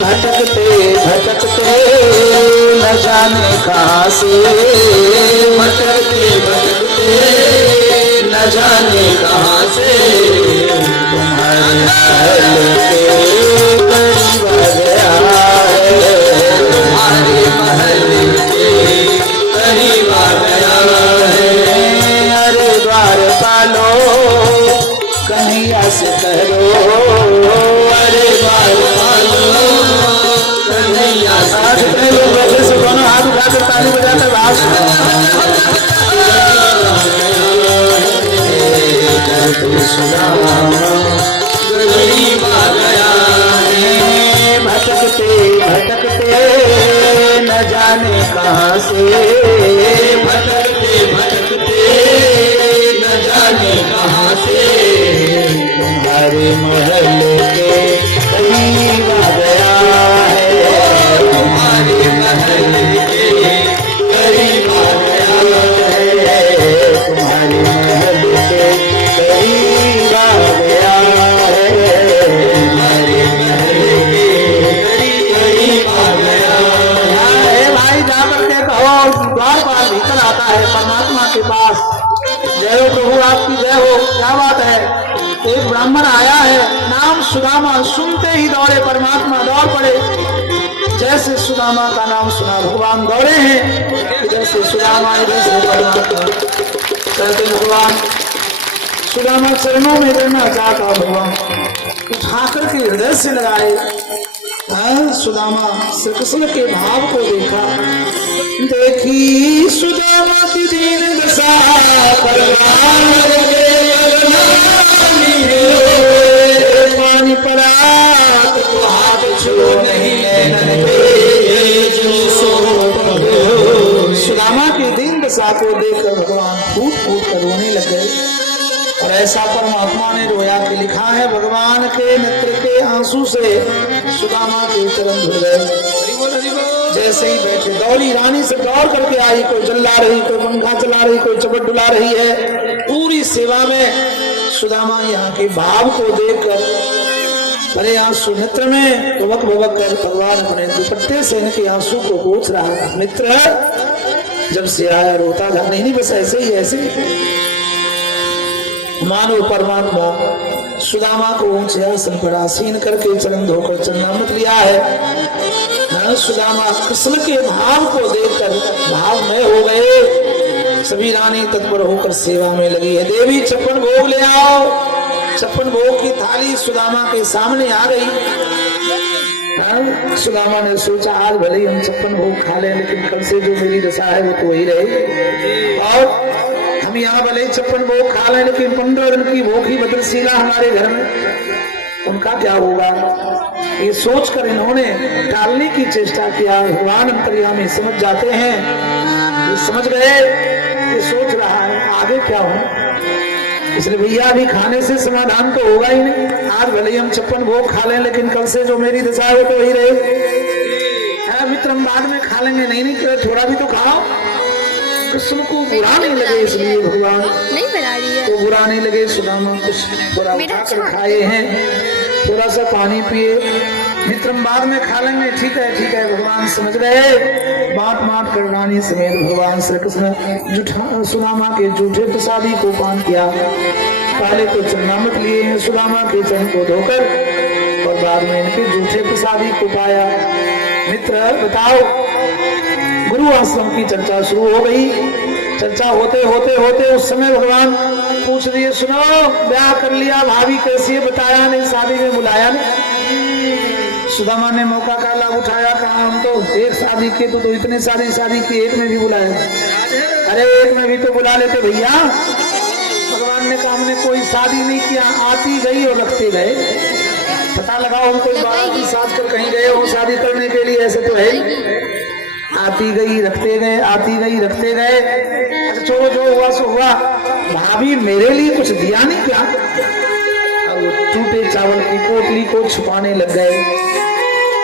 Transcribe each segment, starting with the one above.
भटकते भटकते न जाने कहाँ से, भटकते भटकते न जाने कहाँ से, तुम्हारे महल के करीब आ गया है, तुम्हारे महल के करीब आ गया है। अरे द्वार पालो कन्हैया से कहो, अरे द्वार पालो कन्हैया से कहो। बैठे से दोनों हाथ उठाकर ताली बजाकर करीब आ गया है। भटकते भटकते न जाने कहाँ से, भटकते भटकते न जाने कहाँ से, तुम्हारे महल के करीब आ गया है, तुम्हारे महल के करीब आ गया है, तुम्हारे महल के करीब आ गया है, तुम्हारे महल के करीब आ गया है। भाई जाकर के कहो, द्वार पाल भीतर आता है परमात्मा के पास। जय हो प्रभु, आपकी जय हो। क्या बात है, एक ब्राह्मण आया है, नाम सुदामा, सुनते ही दौड़े परमात्मा, दौड़ पड़े। जैसे सुदामा का नाम सुना भगवान दौड़े हैं, इधर से सुदामा इधर से परमात्मा। कहते भगवान सुदामा चरणों में गिरना चाहता, भगवान उठाकर के हृदय से लगाए। सुदामा श्री कृष्ण के भाव को देखा, देखी सुदामा की दीन दशा, पानी पड़ा तो हाथ छू नहीं, सुदामा की दीन दशा को देखकर भगवान फूट फूट कर रोने लग गए। और ऐसा परमात्मा ने रोया कि लिखा है, भगवान के नेत्र के आंसू से सुदामा के चरण धुल गए। जैसे ही बैठे, दौड़ी रानी से दौड़ करके आई, कोई जला रही, कोई पंखा चला रही, कोई चपट डुला रही है, पूरी सेवा में। सुदामा यहाँ के भाव को देखकर अरे आंसू नेत्र में भवक भवक कर भगवान अपने दुपट्टे से इनके आंसू को पोंछ रहा। मित्र जब से आया रोता था, नहीं बस ऐसे ही ऐसे मानो परमात्मा सुदामा को ऊंचे आसन पर आसीन करके चरण धोकर चरणामृत लिया है। सुदामा कृष्ण के भाव को देखकर भाव में हो गए। सभी रानी तत्पर होकर सेवा में लगी है। देवी 56 भोग ले आओ। 56 भोग की थाली सुदामा के सामने आ गई। सुदामा ने सोचा आज भले हम 56 भोग खा लें, लेकिन कल से जो मेरी दशा है वो तो वही रहे। और हम यहाँ भले 56 भोग खा लें, लेकिन 15 दिन की भोग ही बदलशीला हमारे घर में, उनका क्या होगा? ये सोचकर इन्होंने टालने की चेष्टा किया। भगवान अंतर्यामी समझ जाते हैं, ये समझ गए, ये सोच रहा है आगे क्या हो। इसलिए भैया अभी खाने से समाधान तो होगा ही नहीं। आज भले हम 56 भोग खा लें, लेकिन कल से जो मेरी दशा है तो वही रहे। मित्र हम बाद में खा लेंगे, नहीं थोड़ा भी तो खाओ। कृष्ण को बुरा नहीं लगे, इसलिए भगवान नहीं बना रही है तो बुरा नहीं लगे। सुदामा कुछ थोड़ा उठाकर खाए हैं, थोड़ा सा पानी पिए। मित्र बाद में खा लेंगे, ठीक है भगवान समझ गए। बात मात कर रानी समेत भगवान श्री कृष्ण सुदामा के जूठे प्रसादी को पान किया। पहले तो चरणामृत लिए हैं सुदामा के चरण को धोकर, और बाद में इनके जूठे प्रसादी को पाया। मित्र बताओ, गुरु आश्रम की चर्चा शुरू हो गई। चर्चा होते होते होते उस समय भगवान पूछ रही, सुनो ब्याह कर लिया, भाभी कैसी है बताया नहीं, शादी में बुलाया नहीं। सुदामा ने मौका का लाभ उठाया, कहा हम तो एक शादी किए तो इतने सारी शादी की, एक में भी बुलाया। अरे एक में भी तो बुला लेते भैया। भगवान ने कहा हमने कोई शादी नहीं किया, आती गई और रखते गए। पता लगाओ हम कोई बात की साथ कर कहीं गए हो शादी करने के लिए, ऐसे तो है। आती गई रखते गए, आती गई रखते गए। अच्छा छोड़ो, जो हुआ सो हुआ। भाभी मेरे लिए कुछ दिया नहीं क्या? अब टूटे चावल की पोटली को छुपाने लग गए।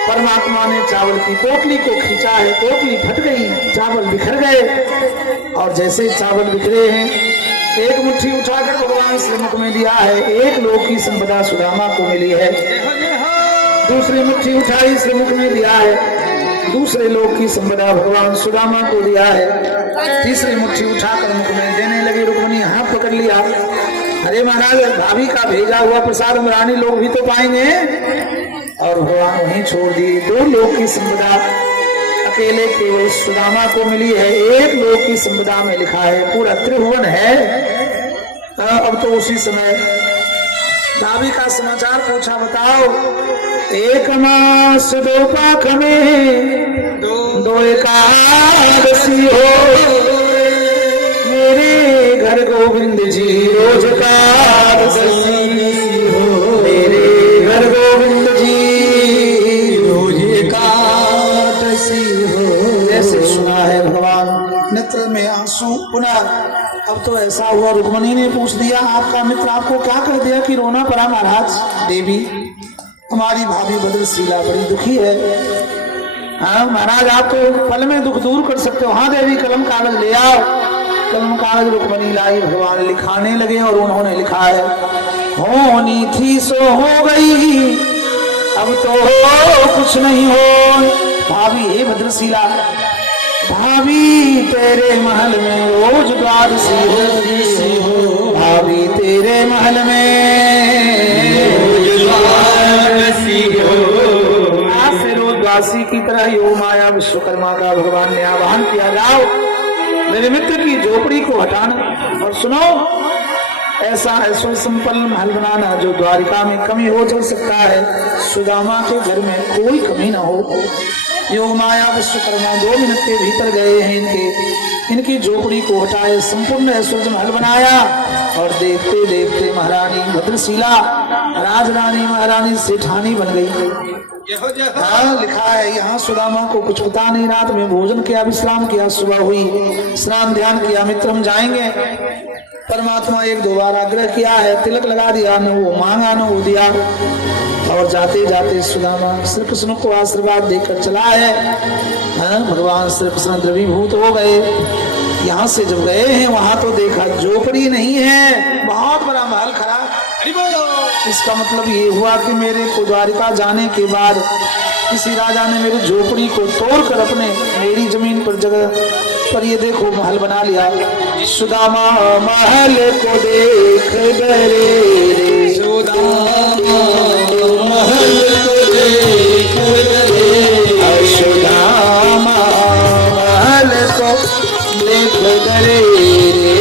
परमात्मा ने चावल की पोटली को खींचा है, पोटली फट गई, चावल बिखर गए। और जैसे चावल बिखरे हैं, एक मुट्ठी उठाकर भगवान श्री मुख में दिया है। एक लोक की संपदा सुदामा को मिली है। दूसरी मुट्ठी उठाई श्रीमुख ने दिया है, दूसरे लोग की संपदा भगवान सुदामा को दिया है। तीसरी मुट्ठी उठाकर मुख में देने लगे, रुक्मिणी हाथ पकड़ लिया। अरे महाराज, भाभी का भेजा हुआ प्रसाद रानी लोग भी तो पाएंगे, और भगवान वहीं छोड़ दिए। 2 लोग की संपदा अकेले केवल सुदामा को मिली है, 1 लोग की संपदा में लिखा है पूरा त्रिभुवन है। अब तो उसी समय भाभी का समाचार पूछा, बताओ 1 मास 2 पाख में 2 एकादशी हो, मेरे घर गोविंद जी रोज एकादशी हो, मेरे घर गोविंद जी रोज एकादशी हो। जैसे सुना है भगवान नेत्र में आंसू। पुनः अब तो ऐसा हुआ, रुक्मिणी ने पूछ दिया, आपका मित्र आपको क्या कर दिया कि रोना पड़ा महाराज? देवी, हमारी भाभी भद्रशीला बड़ी दुखी है। हाँ महाराज, आप तो पल में दुख दूर कर सकते हो। हाँ देवी, कलम कागज ले आओ। कलम कागज रुक्मिणी लाई, भगवान लिखाने लगे और उन्होंने लिखा है, होनी थी सो हो गई, अब तो कुछ नहीं हो। भाभी हे भद्रशीला, भाभी तेरे महल में रोज द्वादशी हो, भाभी तेरे महल में रोज द्वादशी हो। आज से रोज द्वादशी की तरह योग माया विश्वकर्मा का भगवान ने आह्वान किया, जाओ मेरे मित्र की झोपड़ी को हटाना, और सुनो ऐसा ऐश्वर्य संपन्न महल बनाना जो द्वारिका में कमी हो चल सकता है, सुदामा के घर में कोई कमी ना हो। योग माया विश्वकर्मा 2 मिनट के भीतर गए हैं, इनकी झोपड़ी को हटाए, संपूर्ण ऐश्वर्य महल बनाया, और देखते देखते महारानी भद्रशीला राजरानी महारानी सेठानी बन गई। हाँ लिखा है, यहाँ सुदामा को कुछ पता नहीं। रात में भोजन किया, विश्राम किया, सुबह हुई, स्नान ध्यान किया, मित्र हम जाएंगे। परमात्मा 1-2 बार आग्रह किया है, तिलक लगा दिया, न वो मांगा न वो दिया, और जाते जाते सुदामा श्री कृष्ण को आशीर्वाद देकर चला है। हाँ, भगवान श्री कृष्ण द्रवीभूत हो गए। यहाँ से जब गए हैं वहां तो देखा झोपड़ी नहीं है, बहुत बड़ा महल खड़ा। इसका मतलब ये हुआ कि मेरे को द्वारिका जाने के बाद किसी राजा ने मेरी झोपड़ी को तोड़कर अपने मेरी जमीन पर जगह पर ये देखो महल बना लिया। सुदामा महल को दे